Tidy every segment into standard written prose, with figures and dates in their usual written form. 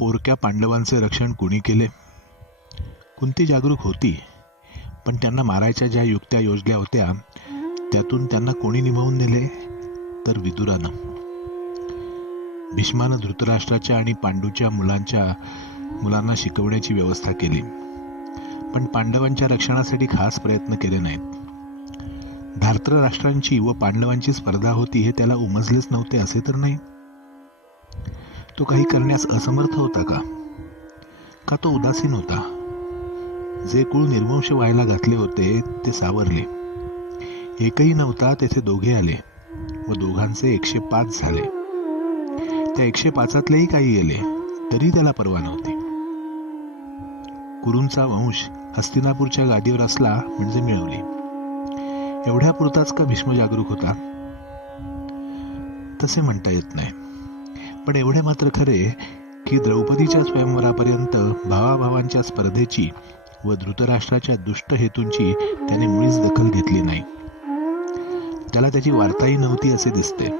पोरक्या पांडवांचे रक्षण कोणी केले? कुंती जागरूक होती, पण त्यांना मारायच्या ज्या युक्त्या योजल्या होत्या त्यातून त्यांना कोणी निभावून नेले? तर विदुरानं. भीष्मानं धृतराष्ट्राच्या आणि पांडूच्या मुलांना शिकवण्याची व्यवस्था केली, पण पांडवांच्या रक्षणासाठी खास प्रयत्न केले नाहीत. धार्तराष्ट्रांची व पांडवांची स्पर्धा होती हे त्याला उमजलेच नव्हते असे तर नाही. तो काही करण्यास असमर्थ होता का तो उदासीन होता? जे कुळ निर्वंश व्हायला घातले होते ते सावरले. एकही नव्हता तेथे दोघे आले व दोघांचे 105 झाले. त्या 105तलेही काही गेले तरी त्याला पर्वा नव्हती. कुरूंचा वंश हस्तिनापूरच्या गादीवर असला म्हणजे मिळवली, एवढ्या पुरताच का भीष्म जागरूक होता? तसे म्हणता येत नाही. पण एवढे मात्र खरे की द्रौपदीच्या स्वयंवरापर्यंत भावाभावांच्या स्पर्धेची व धृतराष्ट्राच्या दुष्ट हेतूंची त्याने मुळीच दखल घेतली नाही. त्याला त्याची वार्ताही नव्हती असे दिसते.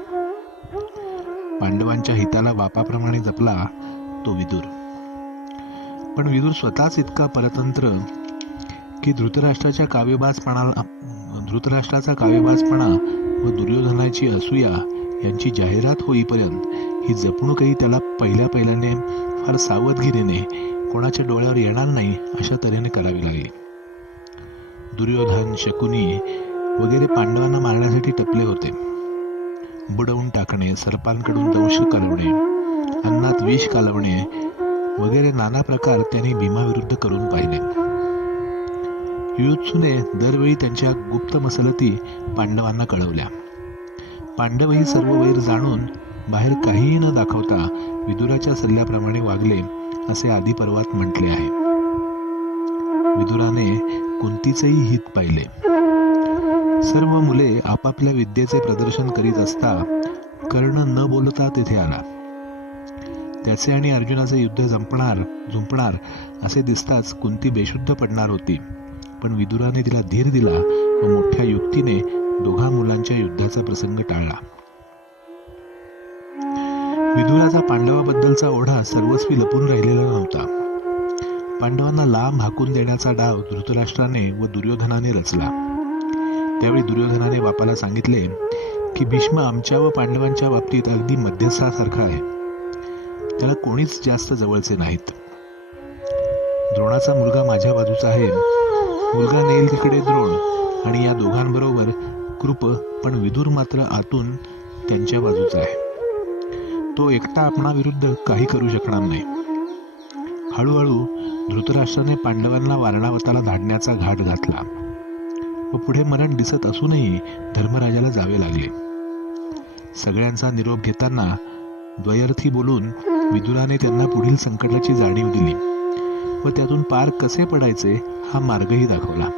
पांडवांच्या हिताला बापाप्रमाणे जपला तो विदुर. पण विदुर स्वतःच इतका परतंत्र की धृतराष्ट्राचा काव्यबाजपणा व दुर्योधनाची असूया यांची जाहिरात होईपर्यंत ही जपणूकही त्याला पहिल्याने फार सावधगिरीने कोणाच्या डोळ्यावर येणार नाही अशा तऱ्हेने करावी लागली. दुर्योधन, शकुनी वगैरे पांडवांना मारण्यासाठी टपले होते. बुडवून टाकणे, सर्पांकडून दंश कालवणे, अन्नात विष कालवणे वगैरे नाना प्रकार त्यांनी भीमाविरुद्ध करून पाहिले. युयुत्सूने दरवेळी त्यांच्या गुप्त मसलती पांडवांना कळवल्या. पांडवही सर्व वैर जाणून बाहेर काहीही न दाखवता विदुराच्या सल्ल्याप्रमाणे वागले असे आदी पर्वात म्हटले आहे. विदुराने कुंतीचेही हित पाहिले. सर्व मुले आपापल्या विद्येचे प्रदर्शन करीत असता कर्ण न बोलता तेथे आला. त्याचे आणि अर्जुनाचे युद्ध झुंपणार असे दिसताच कुंती बेशुद्ध पडणार होती, पण विदुराने तिला धीर दिला व मोठ्या युक्तीने दोघा मुलांच्या युद्धाचा प्रसंग टाळला. विदुराचा पांडवाबद्दलचा ओढा सर्वस्वी लपून राहिलेला नव्हता. पांडवांना लांब हाकून देण्याचा डाव धृतराष्ट्राने व दुर्योधनाने रचला. त्यावेळी दुर्योधनाने बापाला सांगितले की भीष्म आमच्या व पांडवांच्या बाबतीत अगदी मध्यस्थासारखा आहे. त्याला कोणीच जास्त जवळचे नाहीत. द्रोणाचा मुलगा माझ्या बाजूचा आहे, मुलगा नेईल तिकडे द्रोण, आणि या दोघांबरोबर कृप, पण विदुर मात्र आतून त्यांच्या बाजूचा आहे. तो एकटा आपणाविरुद्ध काही करू शकणार नाही. हळूहळू धृतराष्ट्राने पांडवांना वारणावताला धाडण्याचा घाट घातला व पुढे मरण दिसत असूनही धर्मराजाला जावे लागले. सगळ्यांचा निरोप घेताना द्वयर्थी बोलून विदुराने त्यांना पुढील संकटाची जाणीव दिली व त्यातून पार कसे पडायचे हा मार्गही दाखवला.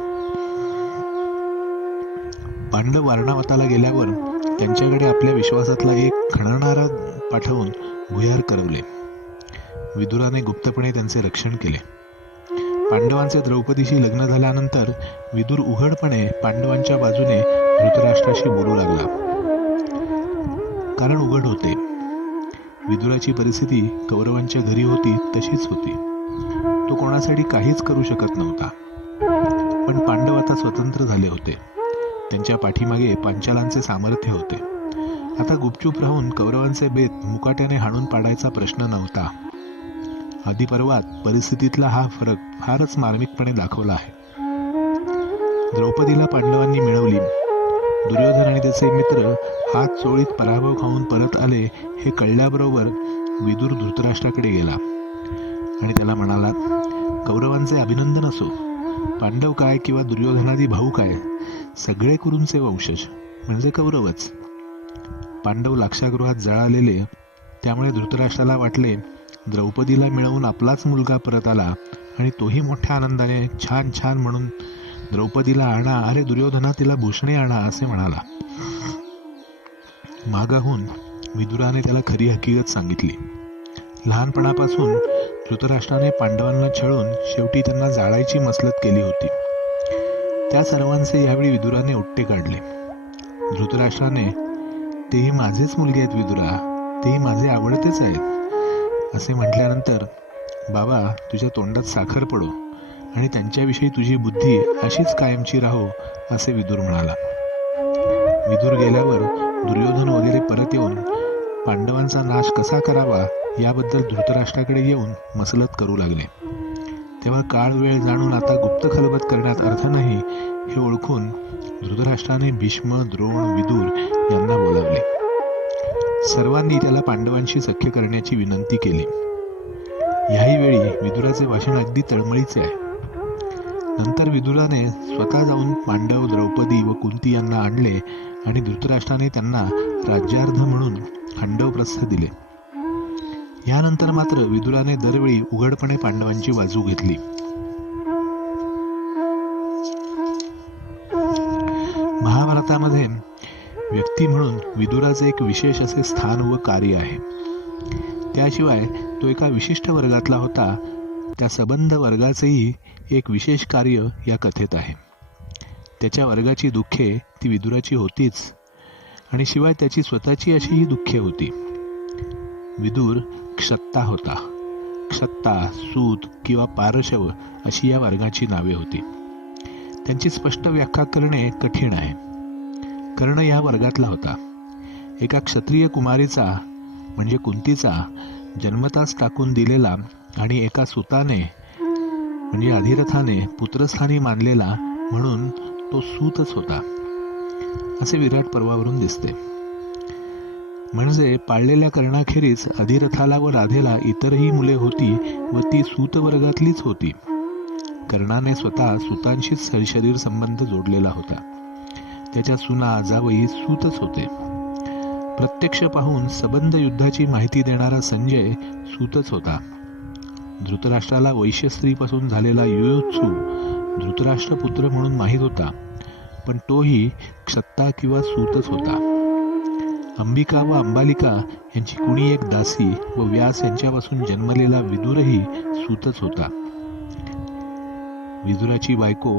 पांडव वारणावताला गेल्यावर त्यांच्याकडे आपल्या विश्वासातला एक खणणारा पाठवून भुयार करवले. विदुराने गुप्तपणे त्यांचे रक्षण केले. पांडवांचे द्रौपदीशी लग्न झाल्यानंतर विदुर उघडपणे पांडवांच्या बाजूने धृतराष्ट्राशी बोलू लागला. कारण उघड होते, विदुराची परिस्थिती कौरवांच्या घरी होती तशीच होती. तो कोणासाठी काहीच करू शकत नव्हता. पण पांडव आता स्वतंत्र झाले होते. त्यांच्या पाठीमागे पांचालांचे सामर्थ्य होते. आता गुपचूप राहून कौरवांचे बेत मुकाट्याने हाणून पाडायचा प्रश्न नव्हता. आदिपर्वात परिस्थितीतला हा फरक फारच मार्मिकपणे दाखवला आहे. द्रौपदीला पांडवांनी मिळवली. दुर्योधन आणि त्याचे मित्र हात चोळीत पराभव खाऊन परत आले हे कळल्याबरोबर विदुर धृतराष्ट्राकडे गेला आणि त्याला म्हणाला, कौरवांचे अभिनंदन असो. पांडव काय किंवा दुर्योधनादी भाऊ काय, सगळे कुरूंचे वंशज म्हणजे कौरवच. पांडव लाक्षागृहात जळालेले, त्यामुळे धृतराष्ट्राला वाटले द्रौपदीला मिळवून आपलाच मुलगा परत आला आणि तोही मोठ्या आनंदाने छान छान म्हणून द्रौपदीला आणा, अरे दुर्योधना तिला भूषणे आणा असे म्हणाला. मागाहून विदुराने त्याला खरी हकीकत सांगितली. लहानपणापासून धृतराष्ट्राने पांडवांना छळून शेवटी त्यांना जाळायची मसलत केली होती. त्या सर्वांचे यावेळी विदुराने उट्टे काढले. धृतराष्ट्राने, तेही माझेच मुलगे आहेत विदुरा, तेही माझे आवडतेच आहेत. असे म्हटल्यानंतर बाबा तुझ्या तोंडात साखर पडो आणि त्यांच्याविषयी तुझी बुद्धी अशीच कायमची राहो, असे विदुर म्हणाला. विदुर गेल्यावर दुर्योधन वगैरे परत येऊन पांडवांचा नाश कसा करावा याबद्दल धृतराष्ट्राकडे येऊन मसलत करू लागले. तेव्हा काळ वेळ जाणून आता गुप्त खलबत करण्यात अर्थ नाही हे ओळखून धृतराष्ट्राने भीष्म, द्रोण, विदुर यांना बोलावले. सर्वांनी त्याला पांडवांशी सख्य करण्याची विनंती केली. याही वेळी विदुराचे भाषण अगदी तळमळीचे आहे. नंतर विदुराने स्वतः जाऊन पांडव, द्रौपदी व कुंती यांना आणले आणि धृतराष्ट्राने त्यांना राज्यार्ध म्हणून खंडवप्रस्थ दिले. यानंतर मात्र विदुराने दरवेळी उघडपणे पांडवांची बाजू घेतली. महाभारतामध्ये व्यक्ती म्हणून विदुराचे एक विशेष असे स्थान व कार्य आहे. त्याशिवाय तो एका विशिष्ट वर्गातला होता. त्या सबंध वर्गाचेही एक विशेष कार्य या कथेत आहे. त्याच्या वर्गाची दुःखे ती विदुराची होतीच आणि शिवाय त्याची स्वतःची अशीही दुःखे होती. विदुर क्षत्ता होता. क्षत्ता, सूत किंवा पारशव अशी या वर्गाची नावे होती. त्यांची स्पष्ट व्याख्या करणे कठीण आहे. कर्ण या वर्गातला होता. एका क्षत्रिय कुमारीचा म्हणजे कुंतीचा जन्मताच टाकून दिलेला आणि एका सुताने म्हणजे अधिरथाने पुत्रस्थानी मानलेला म्हणून तो सूतच होता, असे विराट पर्वावरून दिसते. म्हणजे पाळलेल्या कर्णाखेरीज अधिरथाला व राधेला इतरही मुले होती व ती सूत वर्गातलीच होती. कर्णाने स्वतः सुतांशीच शरीर संबंध जोडलेला होता. त्याच्या सुना, जावई सूतच होते. प्रत्यक्ष पाहून सबंध युद्धाची माहिती देणारा संजय सूतच होता. धृतराष्ट्राला वैश्य स्त्रीपासून झालेला युयुत्सू धृतराष्ट्रपुत्र म्हणून माहीत होता, पण तोही क्षत्ता किंवा सूतच होता. अंबिका व अंबालिका यांची कुणी एक दासी व व्यास यांच्यापासून जन्मलेला विदुरही सूतच होता. विदुराची बायको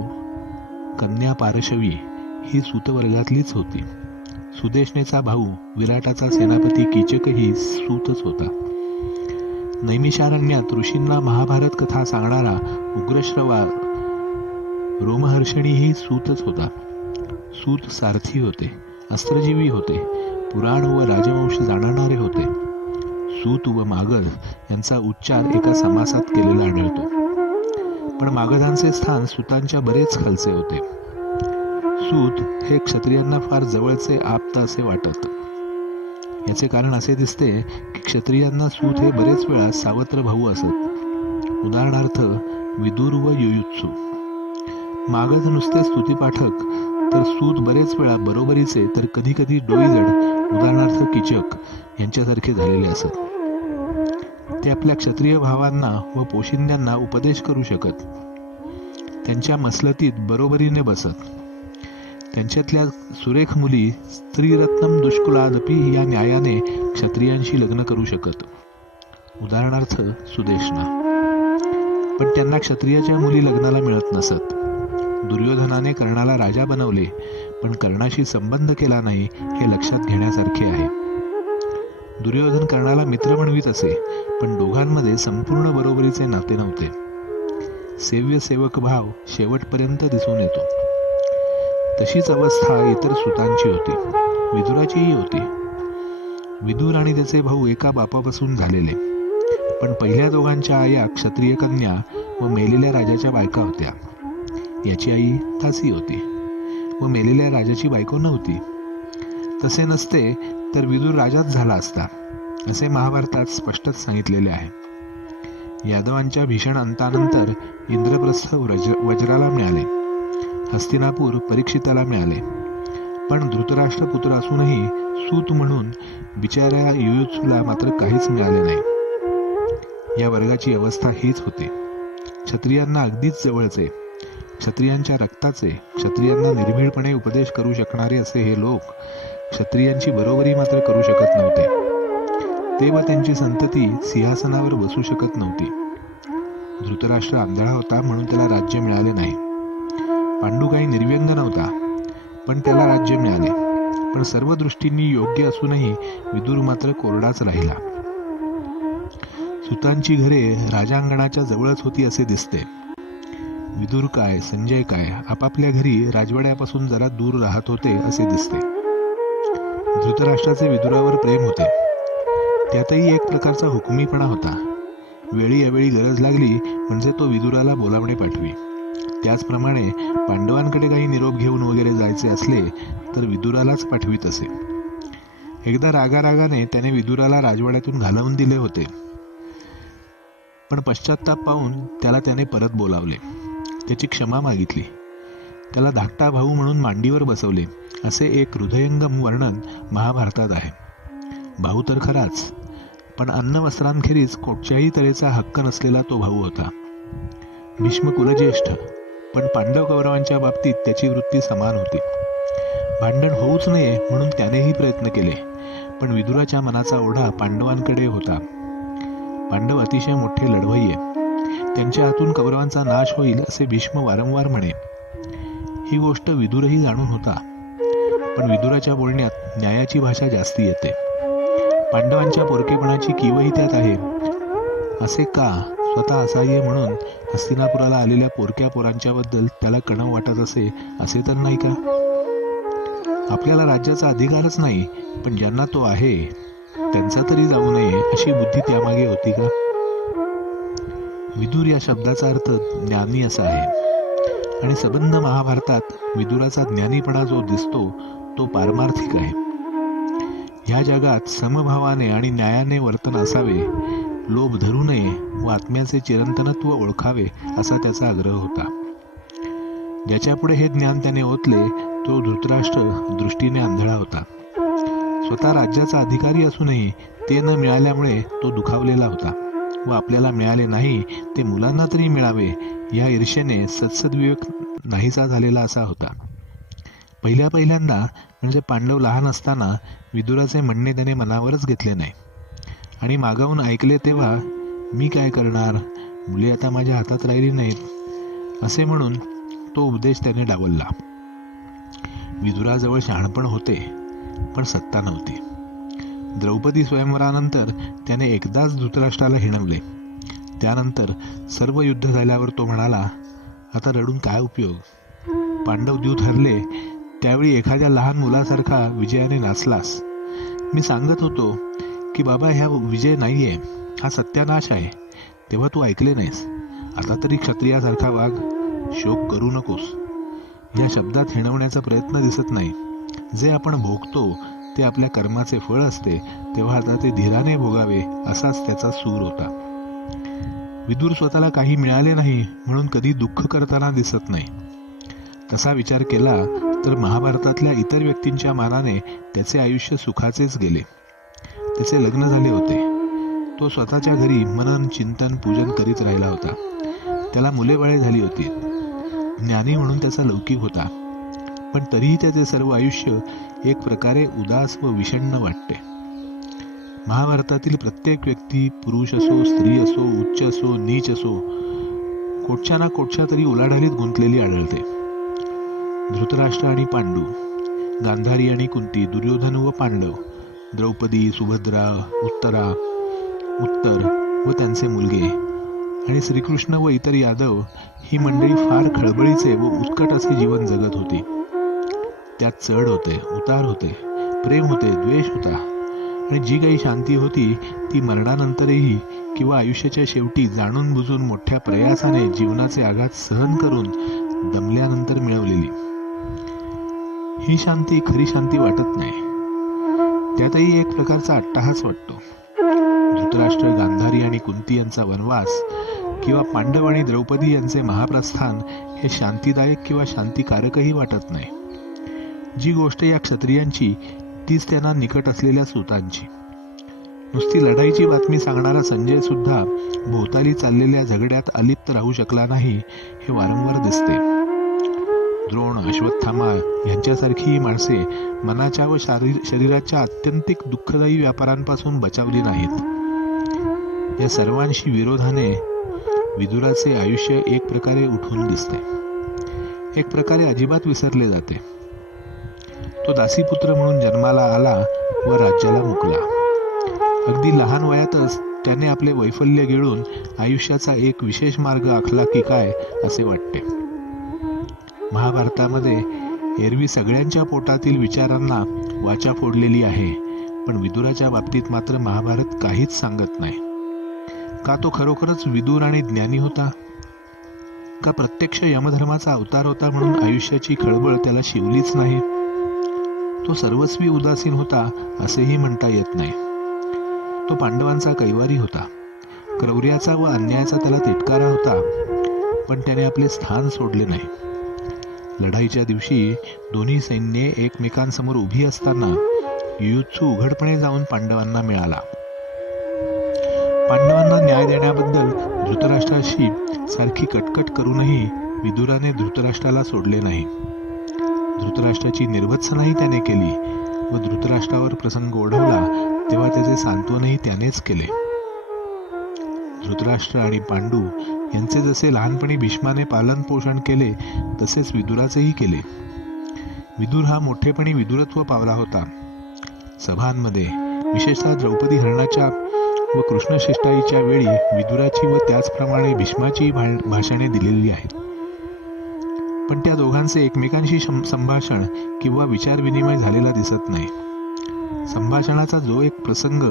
कन्या पारशवी ही सूतवर्गातलीच होती. सुदेशनेचा भाऊ विराटाचा सेनापती कीचकही सूतच होता. नैमिषारण्यात ऋषींना महाभारत कथा सांगणारा उग्रश्रवा रोमहर्षणीही सूतच होता. सूत सारथी होते, अस्त्रजीवी होते, पुराण व राजवंश जाणणारे होते. सूत व मागध यांचा उच्चार एका समासात केलेला आढळतो, पण मागधांचे स्थान सूतांच्या बरेच खालचे होते. सूत हे क्षत्रियांना फार जवळचे आप्त असे वाटत. याचे कारण असे दिसते की क्षत्रियांना सूत हे बरेच वेळा सावत्र भाऊ असत. उदाहरणार्थ विदुर व युयुत्सू. मागध नुसते स्तुतिपाठक तर सूत बरेच वेळा बरोबरीचे तर कधी कधी डोईजड उदाहरणार्थ कीचक यांच्यासारखे झालेले असत. ते आपल्या क्षत्रिय भावांना व पोशिंद्यांना उपदेश करू शकत. त्यांच्या मसलतीत बरोबरीने बसत. त्यांच्यातल्या सुरेख मुली स्त्रीरत्नम दुष्कुलादपी या न्यायाने क्षत्रियांशी लग्न करू शकत. उदाहरणार्थ सुदेशना. पण त्यांना क्षत्रियाच्या मुली लग्नाला मिळत नसत. दुर्योधनाने कर्णाला राजा बनवले, पण कर्णाशी संबंध केला नाही हे लक्षात घेण्यासारखे आहे. दुर्योधन कर्णाला मित्र म्हणवीत असे, पण दोघांमध्ये संपूर्ण बरोबरीचे नाते नव्हते. सेव्य सेवक भाव शेवटपर्यंत दिसून येतो. तशीच अवस्था इतर सुतांची होती, विदुराचीही होती. विदुर आणि त्याचे भाऊ एका बापापासून झालेले, पण पहिल्या दोघांच्या आया क्षत्रिय कन्या व मेलेल्या राजाच्या बायका होत्या. याची आई दासी होती व मेलेल्या राजाची बायको नव्हती. तसे नसते तर विदुर राजाच झाला असता, असे महाभारतात स्पष्टच सांगितलेले आहे. यादवांच्या भीषण अंतानंतर इंद्रप्रस्थ वज्राला मिळाले, हस्तिनापूर परीक्षिताला मिळाले, पण धृतराष्ट्रपुत्र असूनही सूत म्हणून बिचाऱ्या युयुत्सूला मात्र काहीच मिळाले नाही. या वर्गाची अवस्था हीच होते. क्षत्रियांना अगदीच जवळचे, क्षत्रियांच्या रक्ताचे, क्षत्रियांना निर्भीडपणे उपदेश करू शकणारे असे हे लोक क्षत्रियांची बरोबरी मात्र करू शकत नव्हते. ते व त्यांची संतती सिंहासनावर बसू शकत नव्हती. धृतराष्ट्र आंधळा होता म्हणून त्याला राज्य मिळाले नाही. पांडू काही निर्व्यंग नव्हता, पण त्याला राज्य मिळाले. पण सर्व दृष्टींनी योग्य असूनही विदुर मात्र कोरडाच राहिला. सुतांची घरे राजांगणाच्या जवळच होती असे दिसते. विदुर काय, संजय काय आपापल्या घरी राजवाड्यापासून जरा दूर राहत होते असे दिसते. धृतराष्ट्राचे विदुरावर प्रेम होते. त्यातही एक प्रकारचा हुकमीपणा होता. वेळी अवेळी गरज लागली म्हणजे तो विदुराला बोलावणे पाठवी. त्याचप्रमाणे पांडवांकडे काही निरोप घेऊन वगैरे जायचे असले तर विदुरालाच पाठवीत असे. एकदा रागारागाने त्याने विदुराला राजवाड्यातून घालवून दिले होते, पण पश्चात्ताप पाहून त्याला त्याने परत बोलावले, त्याची क्षमा मागितली, त्याला धाकटा भाऊ म्हणून मांडीवर बसवले असे एक हृदयंगम वर्णन महाभारतात आहे. भाऊ तर खराच, पण अन्न वस्त्रांखेरीज कोणत्याही तऱ्हेचा हक्क नसलेला तो भाऊ होता. भीष्म कुलज्येष्ठ, पण पांडव कौरवांच्या बाबतीत त्याची वृत्ती समान होती. भांडण होऊच नये म्हणून त्यानेही प्रयत्न केले, पण विदुराच्या मनाचा ओढा पांडवांकडे होता. पांडव अतिशय मोठे लढवय्ये, त्यांच्या हातून कौरवांचा नाश होईल असे भीष्म वारंवार म्हणे. ही गोष्ट विदुरही जाणून होता, पण विदुराच्या बोलण्यात न्यायाची भाषा जास्ती येते. पांडवांच्या पोरकेपणाची कीवही त्यात आहे. असे का स्वतः असहाय्य म्हणून हस्तिनापुराला आलेल्या पोरक्या पोरांच्या बद्दल त्याला कणव वाटत असे तर नाही का? आपल्याला राज्याचा अधिकारच नाही, पण ज्यांना तो आहे त्यांचा तरी जाऊ नये अशी बुद्धी त्यामागे होती का? विदुर या शब्दाचा अर्थ ज्ञानी असा आहे, आणि सबंध महाभारतात विदुराचा ज्ञानीपणा जो दिसतो तो पारमार्थिक आहे. ह्या जगात समभावाने आणि न्यायाने वर्तन असावे, लोभ धरू नये व आत्म्याचे चिरंतनत्व ओळखावे असा त्याचा आग्रह होता. ज्याच्यापुढे हे ज्ञान त्याने ओतले तो धृतराष्ट्र दृष्टीने आंधळा होता. स्वतः राज्याचा अधिकारी असूनही ते न मिळाल्यामुळे तो दुखावलेला होता, व आपल्याला मिळाले नाही ते मुलांना तरी मिळावे या ईर्ष्येने सत्सद्विवेक नाहीसा झालेला असा होता. पहिल्यांदा म्हणजे पांडव लहान असताना विदुराचे म्हणणे त्याने मनावरच घेतले नाही, आणि मागाहून ऐकले तेव्हा मी काय करणार, मुले आता माझ्या हातात राहिली नाहीत असे म्हणून तो उपदेश त्याने डावलला. विदुराजवळ शहाणपण होते, पण सत्ता नव्हती. द्रौपदी स्वयंवरानंतर त्याने एकदाच धृतराष्ट्राला हिणवले. त्यानंतर सर्व युद्ध झाल्यावर तो म्हणाला, आता रडून काय उपयोग, पांडव द्यूत हरले त्यावेळी एखाद्या लहान मुलासारखा विजयाने नाचलास. मी सांगत होतो की बाबा ह्या विजय नाहीये, हा सत्यानाश आहे, तेव्हा तू ऐकले नाहीस. आता तरी क्षत्रियासारखा वाघ, शोक करू नकोस. या शब्दात हिणवण्याचा प्रयत्न दिसत नाही. जे आपण भोगतो ते आपल्या कर्माचे फळ असते, तेव्हा आता ते धीराने भोगावे असाच त्याचा सूर होता. विदुर स्वतःला काही मिळाले नाही म्हणून कधी दुःख करताना दिसत नाही. तसा विचार केला तर महाभारतातल्या इतर व्यक्तींच्या मानाने त्याचे आयुष्य सुखाचेच गेले. त्याचे लग्न झाले होते, तो स्वतःच्या घरी मनन चिंतन पूजन करीत राहिला होता. त्याला मुलेबाळे झाली होती. ज्ञानी म्हणून त्याचा लौकिक होता, पण तरीही त्याचे सर्व आयुष्य एक प्रकारे उदास व विषण्ण वाटते. महाभारतातील प्रत्येक व्यक्ती, पुरुष असो, स्त्री असो, उच्च असो, नीच असो, कोटच्या ना कोटच्या तरी उलाढालीत गुंतलेली आढळते. धृतराष्ट्र आणि पांडू, गांधारी आणि कुंती, दुर्योधन व पांडव, द्रौपदी, सुभद्रा, उत्तर व त्यांचे मुलगे, आणि श्रीकृष्ण व इतर यादव ही मंडळी फार खळबळीचे व उत्कट असे जीवन जगत होती. त्यात चढ होते, उतार होते, प्रेम होते, द्वेष होता, आणि जी काही शांती होती ती मरणानंतरही किंवा आयुष्याच्या शेवटी जाणून बुजून मोठ्या प्रयासाने जीवनाचे आघात सहन करून दमल्यानंतर मिळवलेली. ही शांती खरी शांती वाटत नाही. त्यातही एक प्रकारचा अट्टाहास वाटतो. धृतराष्ट्र, गांधारी आणि कुंती यांचा वनवास किंवा पांडव आणि द्रौपदी यांचे महाप्रस्थान हे शांतीदायक किंवा शांतिकारकही वाटत नाही. जी गोष्ट या क्षत्रियांची तीच त्यांना निकट असलेल्या सुतांची. नुसती लढाईची बातमी सांगणारा संजय सुद्धा भोवताली चाललेल्या झगड्यात अलिप्त राहू शकला नाही हे वारंवार दिसते. द्रोण, अश्वत्थामा यांच्यासारखी ही माणसे मनाच्या व शरीराच्या अत्यंतिक दुःखदायी व्यापारांपासून बचावली नाहीत. या सर्वांशी विरोधाने विदुराचे आयुष्य एक प्रकारे उठून दिसते, एक प्रकारे अजिबात विसरले जाते. तो दासीपुत्र म्हणून जन्माला आला व राज्याला मुकला. अगदी लहान वयातच त्याने आपले वैफल्य गिळून आयुष्याचा एक विशेष मार्ग आखला की काय असे वाटते. महाभारतामध्ये एरवी सगळ्यांच्या पोटातील विचारांना वाचा फोडलेली आहे, पण विदुराच्या बाबतीत मात्र महाभारत काहीच सांगत नाही. का तो खरोखरच विदुर आणि ज्ञानी होता? का प्रत्यक्ष यमधर्माचा अवतार होता म्हणून आयुष्याची खळबळ त्याला शिवलीच नाही? तो सर्वस्वी उदासीन होता असेही म्हणता येत नाही. तो पांडवांचा कैवारी होता. क्रौर्याचा व अन्यायाचा त्याला तिटकारा होता, पण त्याने आपले स्थान सोडले नाही. लढाईच्या दिवशी दोन्ही सैन्ये एकमेकांसमोर उभी असताना युयुत्सू उघडपणे जाऊन पांडवांना मिळाला. पांडवांना न्याय देण्याबद्दल धृतराष्ट्राशी सारखी कटकट करूनही विदुराने धृतराष्ट्राला सोडले नाही. धृतराष्ट्राची निर्वत्सनाही त्याने केली व धृतराष्ट्रावर प्रसंग ओढवला तेव्हा त्याचे सांत्वनही त्यानेच केले. धृतराष्ट्र आणि पांडू यांचे जसे लहानपणी भीष्माने पालन पोषण केले तसेच विदुराचेही केले. विदुर हा मोठेपणी विदुरत्व पावला होता. सभांमध्ये विशेषतः द्रौपदी हरणाच्या व कृष्णशिष्टाईच्या वेळी विदुराची व त्याचप्रमाणे भीष्माची भाषणे दिलेली आहेत. पण त्या दोघांचे एकमेकांशी संभाषण किंवा विचारविनिमय झालेला दिसत नाही. संभाषणाचा जो एक प्रसंग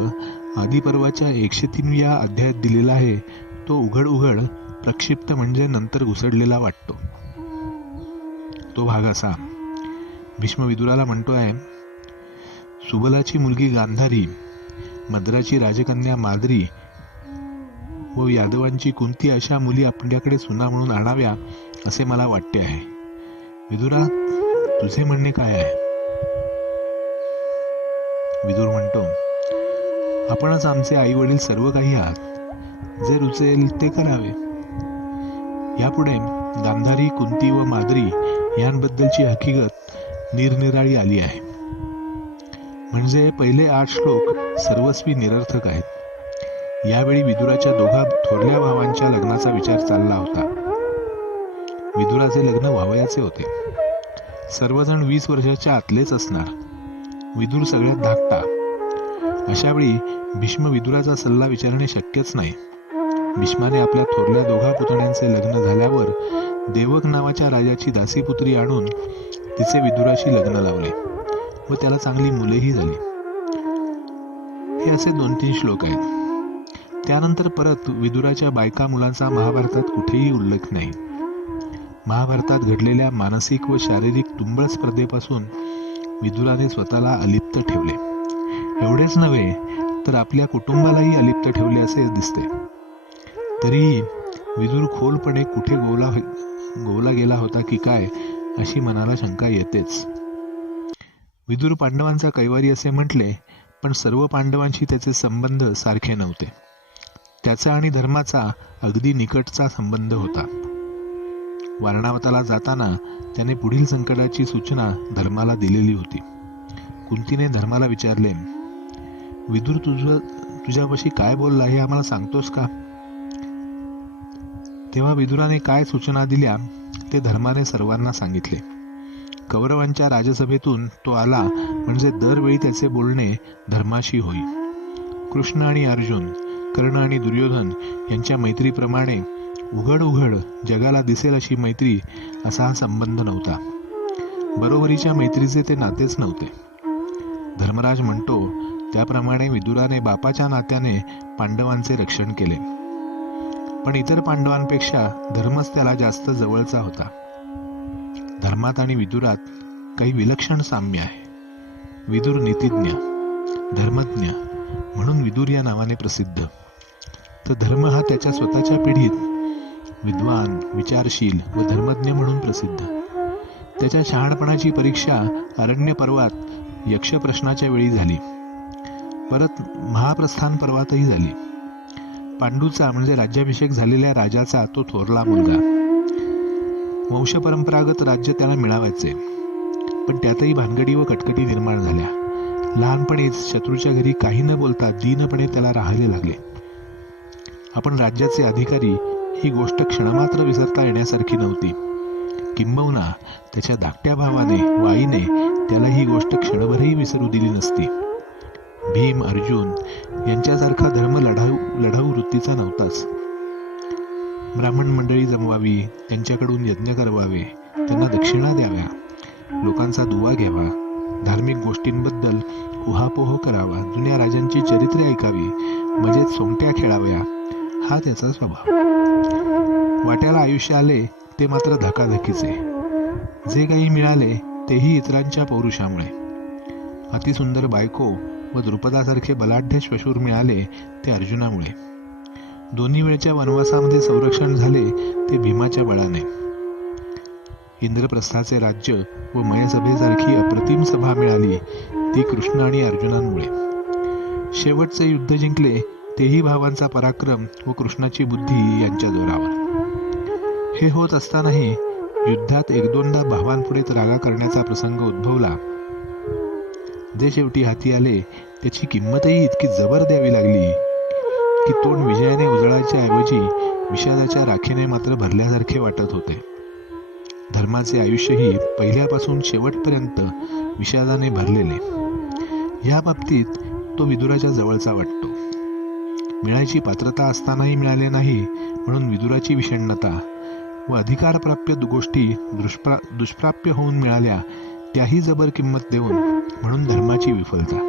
आदिपर्वाच्या 103व्या अध्यायात दिलेला आहे तो उघड प्रक्षिप्त म्हणजे नंतर घुसडलेला वाटतो. तो भाग असा: भीष्म विदुराला म्हणतोय, सुबलाची मुलगी गांधारी, मद्राची राजकन्या माद्री व यादवांची कुंती अशा मुली आपल्याकडे सुना म्हणून आणाव्या असे मला वाटते आहे. विदुरा, तुझे म्हणणे काय आहे? विदुर म्हणतो, आपणच आमचे आई वडील सर्व काही आहात. जे रुचेल ते करावे. यापुढे गांधारी, कुंती व माद्री यांबद्दलची हकीकत निरनिराळी आली आहे. म्हणजे पहिले 8 श्लोक सर्वस्वी निरर्थक आहेत. यावेळी विदुराच्या दोघा थोरल्या भावांच्या लग्नाचा विचार चालला होता. विदुराचे लग्न व्हावयाचे होते. सर्वजण 20 वर्षाच्या आतलेच असणार. विदुर सगळ्यात धाकटा. अशा वेळी भीष्म विदुराचा सल्ला विचारणे शक्यच नाही. भीष्माने आपल्या थोरल्या दोघा पुतण्यांचे लग्न झाल्यावर देवक नावाच्या राजाची दासीपुत्री आणून तिचे विदुराशी लग्न लावले व त्याला चांगली मुलेही झाली. हे असे 2-3 श्लोक आहेत. त्यानंतर परत विदुराच्या बायका मुलांचा महाभारतात कुठेही उल्लेख नाही. महाभारतात घडलेल्या मानसिक व शारीरिक तुंबळ स्पर्धेपासून विदुराने स्वतःला अलिप्त ठेवले. एवढेच नव्हे तर आपल्या कुटुंबालाही अलिप्त ठेवले असे दिसते. तरीही विदुर खोलपणे कुठे गोवला गेला होता की काय अशी मनाला शंका येतेच. विदुर पांडवांचा कैवारी असे म्हटले, पण सर्व पांडवांशी त्याचे संबंध सारखे नव्हते. त्याचा आणि धर्माचा अगदी निकटचा संबंध होता. वारणावताला जाताना त्याने पुढील संकटाची सूचना धर्माला दिलेली होती. कुंतीने धर्माला विचारले, विदुर तुझ्यापाशी काय बोलला हे आम्हाला सांगतोस का? तेव्हा विदुराने काय सूचना दिल्या ते धर्माने सर्वांना सांगितले. कौरवांच्या राजसभेतून तो आला म्हणजे दरवेळी त्याचे बोलणे धर्माशी होई. कृष्ण आणि अर्जुन, कर्ण आणि दुर्योधन यांच्या मैत्रीप्रमाणे उघड जगाला दिसेल अशी मैत्री असा हा संबंध नव्हता. बरोबरीच्या मैत्रीचे ते नातेच नव्हते. धर्मराज म्हणतो त्याप्रमाणे विदुराने बापाच्या नात्याने पांडवांचे रक्षण केले. पण इतर पांडवांपेक्षा धर्मच त्याला जास्त जवळचा होता. धर्मात आणि विदुरात काही विलक्षण साम्य आहे. विदुर नीतिज्ञ, धर्मज्ञ म्हणून विदुर या नावाने प्रसिद्ध. तर धर्म हा त्याच्या स्वतःच्या पिढीत विद्वान, विचारशील व धर्मज्ञ म्हणून प्रसिद्ध. त्याच्या शहाणपणाची परीक्षा अरण्य पर्वात यक्ष प्रश्नाच्या वेळी झाली. परत महाप्रस्थान पर्वातही झाली. पांडूचा म्हणजे राज्याभिषेक झालेल्या राजाचा तो थोरला मुलगा. वंशपरंपरागत राज्य त्याला मिळावायचे, पण त्यातही भानगडी व कटकटी निर्माण झाल्या. लहानपणीच शत्रूच्या घरी काही न बोलता दीनपणे त्याला राहायला लागले. आपण राज्याचे अधिकारी ही गोष्ट क्षणमात्र विसरता येण्यासारखी नव्हती. किंबहुना त्याच्या धाकट्या भावाने व आईने त्याला ही गोष्ट क्षणभरही विसरू दिली नसती. भीम, अर्जुन यांच्यासारखा धर्म लढाऊ वृत्तीचा नव्हताच. ब्राह्मण मंडळी जमवावी, त्यांच्याकडून यज्ञ करवावे, त्यांना दक्षिणा द्याव्या, लोकांचा दुवा घ्यावा, धार्मिक गोष्टींबद्दल उहापोह करावा, जुन्या राजांची चरित्रे ऐकावी, मजेत सोंगट्या खेळाव्या, हा त्याचा स्वभाव. वाट्याला आयुष्य आले ते मात्र धकाधकीचे. जे काही मिळाले तेही इतरांच्या पौरुषामुळे. अतिसुंदर बायको व द्रुपदासारखे बलाढ्य श्वशूर मिळाले ते अर्जुनामुळे. दोन्ही वेळच्या वनवासामध्ये संरक्षण झाले ते भीमाच्या बळाने. इंद्रप्रस्थाचे राज्य व मयसभेसारखी अप्रतिम सभा मिळाली ती कृष्ण आणि अर्जुनांमुळे. शेवटचे युद्ध जिंकले तेही भावांचा पराक्रम व कृष्णाची बुद्धी यांच्या जोरावर. हे होत असतानाही युद्धात एक दोनदा भावांपुढे रागा करण्याचा प्रसंग उद्भवला. जे शेवटी हाती आले त्याची किंमतही इतकी जबर द्यावी लागली की तोंड विजयाने उजळायच्या ऐवजी विषादाच्या राखेने मात्र भरल्यासारखे वाटत होते. धर्माचे आयुष्यही पहिल्यापासून शेवटपर्यंत विषादाने भरलेले. या बाबतीत तो विदुराच्या जवळचा वाटतो. मिळायची पात्रता असतानाही मिळाले नाही म्हणून विदुराची विषण्णता व अधिकारप्राप्य गोष्टी दुष्प्राप्य होऊन मिळाल्या त्याही जबर किंमत देऊन म्हणून धर्माची विफलता.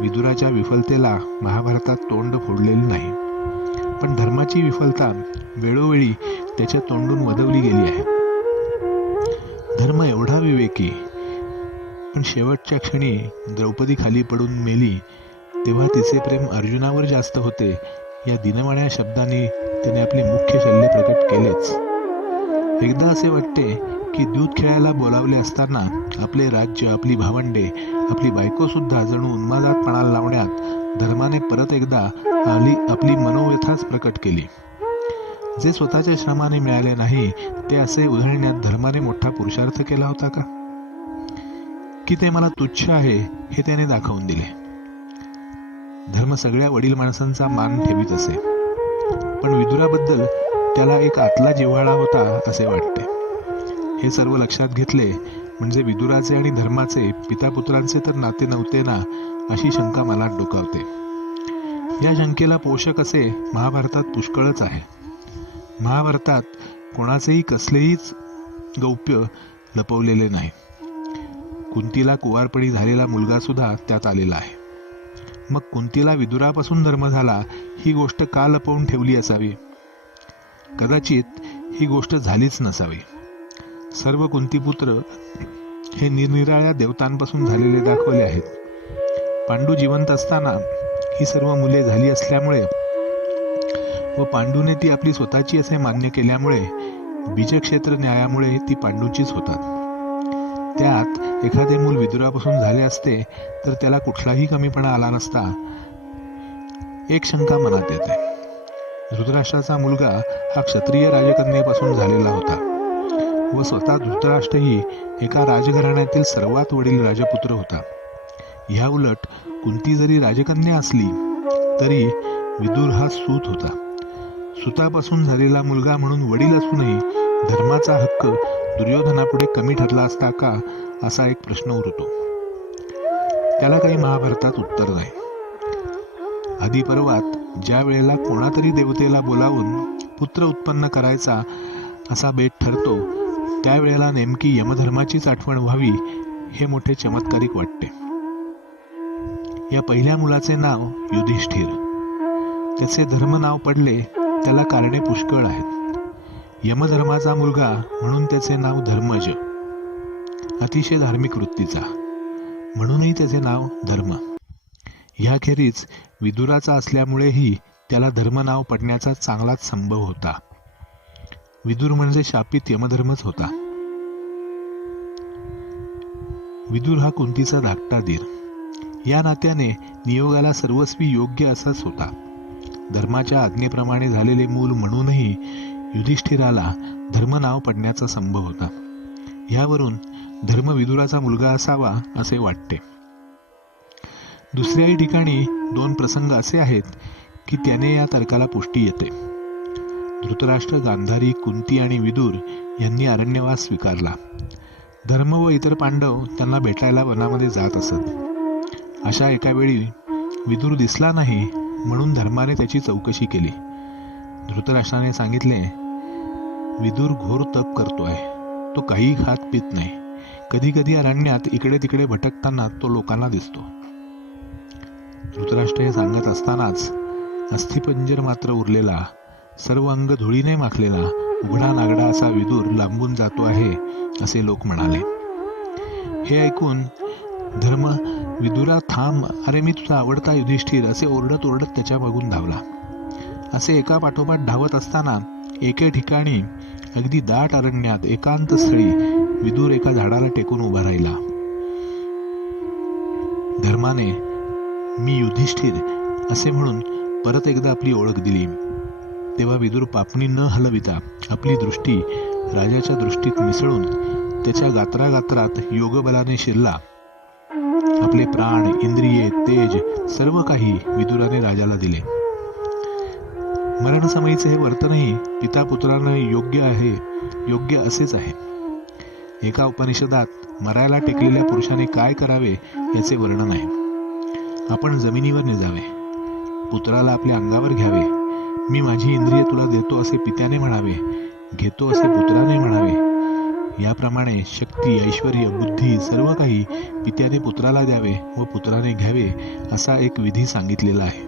विदुराच्या विफलतेला महाभारतात तोंड फोडलेले नाही, पण धर्माची विफलता वेळोवेळी त्याच्या तोंडून वदवली गेली आहे. धर्म एवढा विवेकी, पण शेवटच्या क्षणी द्रौपदी खाली पडून मेली तेव्हा तिचे प्रेम अर्जुनावर जास्त होते या दिनवाण्या शब्दांनी त्याने आपले मुख्य शल्य प्रकट केलेच. एकदा असे वाटते की दूध खेळायला बोलावले असताना आपले राज्य, आपली भावंडे, आपली बायको सुद्धा जणू उन्मादात पणाला लावण्यात धर्माने परत एकदा आपली मनोव्यथाच प्रकट केली. जे स्वतःच्या श्रमाने मिळाले नाही ते असे उधळण्यात धर्माने मोठा पुरुषार्थ केला होता का? की ते मला तुच्छ आहे हे त्याने दाखवून दिले. धर्म सगळ्या वडील माणसांचा मान ठेवीत असे, पण विदुराबद्दल त्याला एक आतला जिव्हाळा होता असे वाटते. हे सर्व लक्षात घेतले म्हणजे विदुराचे आणि धर्माचे पितापुत्रांचे तर नाते नव्हते ना अशी शंका मला डोकावते. या शंकेला पोषक असे महाभारतात पुष्कळच आहे. महाभारतात कोणाचेही कसलेहीच गौप्य लपवलेले नाही. कुंतीला कुवारपणी झालेला मुलगा सुद्धा त्यात आलेला आहे. मग कुंतीला विदुरापासून धर्म झाला ही गोष्ट का लपवून ठेवली असावी? कदाचित ही गोष्ट झालीच नसावी. सर्व कुंतीपुत्र हे निरनिराळ्या देवतांपासून झालेले दाखवले आहेत. पांडू जिवंत असताना ही सर्व मुले झाली असल्यामुळे व पांडूने ती आपली स्वतःची असे मान्य केल्यामुळे बीजक्षेत्र न्यायामुळे ती पांडूचीच होतात. त्यात एखादे मूल विदुरापासून झाले असते तर त्याला कुठलाही कमीपणा आला नसता. एक शंका मनात येते. धृतराष्ट्राचा मुलगा हा क्षत्रिय राजकन्येपासून झालेला होता व स्वतः धृतराष्ट्रही एका राजघराण्यातील सर्वात वडील राजपुत्र होता. ह्या उलट कुंती जरी राजकन्या असली तरी विदुर हा सूत होता. सुतापासून झालेला मुलगा म्हणून वडील असूनही धर्माचा हक्क दुर्योधनापुढे कमी ठरला असता का असा एक प्रश्न उरतो. त्याला काही महाभारतात उत्तर नाही. आदिपर्वात ज्या वेळेला कोणातरी देवतेला बोलावून पुत्र उत्पन्न करायचा असा बेत ठरतो त्यावेळेला नेमकी यमधर्माचीच आठवण व्हावी हे मोठे चमत्कारिक वाटते. या पहिल्या मुलाचे नाव युधिष्ठिर. त्याचे धर्म नाव पडले त्याला कारणे पुष्कळ आहेत. यमधर्माचा मुलगा म्हणून त्याचे नाव धर्मज. अतिशय धार्मिक वृत्तीचा म्हणूनही त्याचे नाव धर्म. ह्याखेरीज विदुराचा असल्यामुळेही त्याला धर्म नाव पडण्याचा चांगलाच संभव होता. विदुर म्हणजे शापित यमधर्मच होता. विदुर हा कुंतीचा धाकटा दीर. या नात्याने नियोगाला सर्वस्वी योग्य असाच होता. धर्माच्या आज्ञेप्रमाणे झालेले मूल म्हणूनही युधिष्ठिराला धर्म नाव पडण्याचा संभव होता. यावरून धर्म विदुराचा मुलगा असावा असे वाटते. दुसऱ्याही ठिकाणी दोन प्रसंग असे आहेत की त्याने या तर्काला पुष्टी येते. धृतराष्ट्र, गांधारी, कुंती आणि विदुर यांनी अरण्यवास स्वीकारला. धर्म व इतर पांडव त्यांना भेटायला वनामध्ये जात असत. अशा एका वेळी विदुर दिसला नाही म्हणून धर्माने त्याची चौकशी केली. धृतराष्ट्राने सांगितले, विदुर घोर तप करतोय. तो काही खात पित नाही. कधी कधी अरण्यात इकडे तिकडे भटकताना तो लोकांना दिसतो. धृतराष्ट्र हे सांगत असतानाच अस्थिपंजर मात्र उरलेला, सर्व अंग धुळीने माखलेला, उघडा नागडा असा विदुर लांबून जातो आहे असे लोक म्हणाले. हे ऐकून धर्म, विदुरा थांब, अरे मी तुझा आवडता युधिष्ठिर, असे ओरडत ओरडत त्याच्या मागून धावला. असे एका पाठोपाठ धावत असताना एके ठिकाणी अगदी दाट अरण्यात एकांत स्थळी विदुर एका झाडाला टेकून उभा राहिला. धर्माने मी युधिष्ठिर असे म्हणून परत एकदा आपली ओळख दिली. तेव्हा विदुर पापणी न हलविता आपली दृष्टी राजाच्या दृष्टीत मिसळून त्याच्या गात्रागात्रात योगबलाने शिरला. आपले प्राण, इंद्रिये, तेज सर्व काही विदुराने राजाला दिले. मरणसमयीचे हे वर्तनही पिता पुत्रांना योग्य असेच आहे. एका उपनिषदात मरायला टेकलेल्या पुरुषाने काय करावे याचे वर्णन आहे. आपण जमिनीवर निजावे, पुत्राला आपल्या अंगावर घ्यावे, मी माझी इंद्रिय तुला देतो असे पित्याने म्हणावे, घेतो असे पुत्राने म्हणावे. याप्रमाणे शक्ती, ऐश्वर्य, बुद्धी सर्व काही पित्याने पुत्राला द्यावे व पुत्राने घ्यावे असा एक विधी सांगितलेला आहे.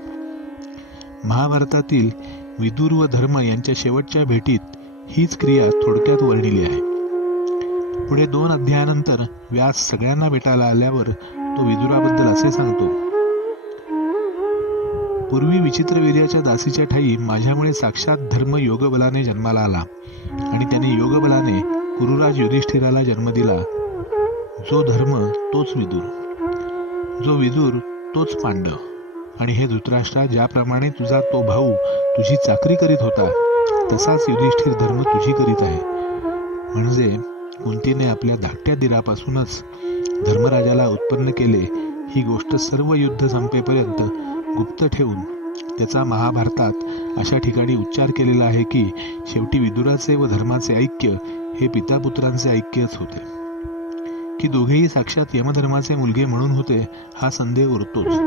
महाभारतातील विदुर व धर्म यांच्या शेवटच्या भेटीत हीच क्रिया थोडक्यात वर्णिली आहे. पुढे 2 अध्यायानंतर व्यास सगळ्यांना भेटायला आल्यावर तो विदुराबद्दल असे सांगतो, पूर्वी विचित्रवीर्याच्या दासीच्या ठाई माझ्यामुळे साक्षात धर्म योगबलाने जन्माला आला आणि त्याने योगबलाने कुरुराज युधिष्ठिराला जन्म दिला. जो धर्म तोच विदुर, जो विदुर तोच पांडव, आणि हे धृतराष्ट्रा, ज्याप्रमाणे तुझा तो भाऊ तुझी चाकरी करीत होता तसाच युधिष्ठिर धर्म तुझी करीत आहे. म्हणजे कुंतीने आपल्या धाकट्या दिरापासूनच धर्मराजाला उत्पन्न केले ही गोष्ट सर्व युद्ध संपेपर्यंत गुप्त ठेवून त्याचा महाभारतात अशा ठिकाणी उच्चार केलेला आहे की शेवटी विदुराचे व धर्माचे ऐक्य हे पितापुत्रांचे ऐक्यच होते. की दोघेही साक्षात यमधर्माचे मुलगे म्हणून होते हा संदेह उरतोच.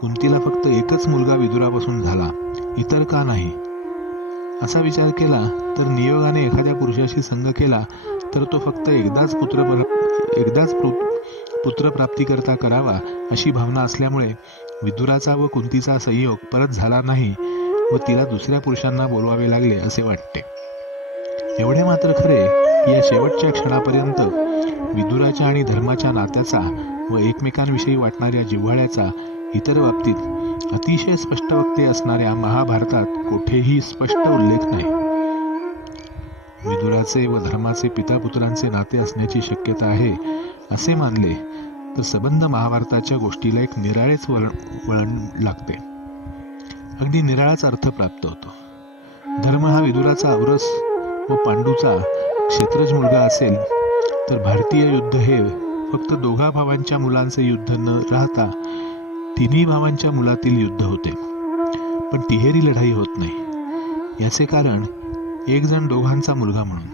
कुंतीला फक्त एकच मुलगा विदुरापासून झाला, इतर का नाही असा विचार केला तर नियोगाने एखाद्या पुरुषाशी संग केला तर तो फक्त एकदाच पुत्रप्राप्तीकरता करावा अशी भावना असल्यामुळे विदुराचा व कुंतीचा संयोग परत झाला नाही व तिला दुसऱ्या पुरुषांना बोलवावे लागले असे वाटते. एवढे मात्र खरे की या शेवटच्या क्षणापर्यंत विदुराच्या आणि धर्माच्या नात्याचा व एकमेकांविषयी वाटणाऱ्या जिव्हाळ्याचा इतर बाबतीत अतिशय स्पष्ट वक्ते असणाऱ्या महाभारतात कोठेही स्पष्ट उल्लेख नाही. विदुराचे व धर्माचे पितापुत्रांचे नाते असण्याची शक्यता आहे असे मानले तर संबंध महाभारताच्या गोष्टीला एक निराळेच वळण लागते. अगदी निराळाच अर्थ प्राप्त होतो. धर्म हा विदुराचा औरस व पांडूचा क्षेत्रज मुलगा असेल तर भारतीय युद्ध हे फक्त 2 भावांच्या मुलांचे युद्ध न राहता 3 भावांच्या मुलातील युद्ध होते. पण तिहेरी लढाई होत नाही. याचे कारण एक जण दोघांचा मुलगा म्हणून.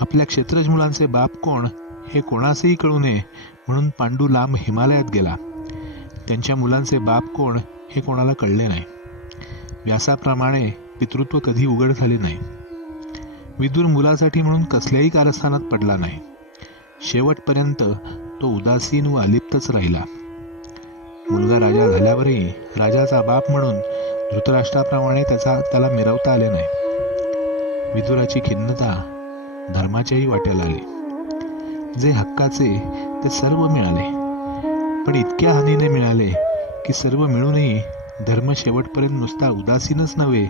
आपल्या क्षेत्रज मुलांचे बाप कोण हे कोणासही कळू नये म्हणून पांडू लांब हिमालयात गेला. त्यांच्या मुलांचे बाप कोण हे कोणाला कळले नाही. व्यासाप्रमाणे पितृत्व कधी उघड झाले नाही. विदुर मुलासाठी म्हणून कसल्याही कारस्थानात पडला नाही. शेवटपर्यंत तो उदासीन व अलिप्तच राहिला. मुलगा राजा झाल्यावरही राजाचा बाप म्हणून धृतराष्ट्राप्रमाणे त्याला मिरवता आले नाही. विदुराची खिन्नता धर्माच्याही वाट्याला आली. जे हक्काचे ते सर्व मिळाले, पण इतक्या हानीने मिळाले की सर्व मिळूनही धर्म शेवटपर्यंत नुसता उदासीनच नव्हे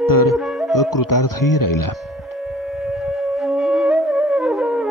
तर अकृतार्थही राहिला.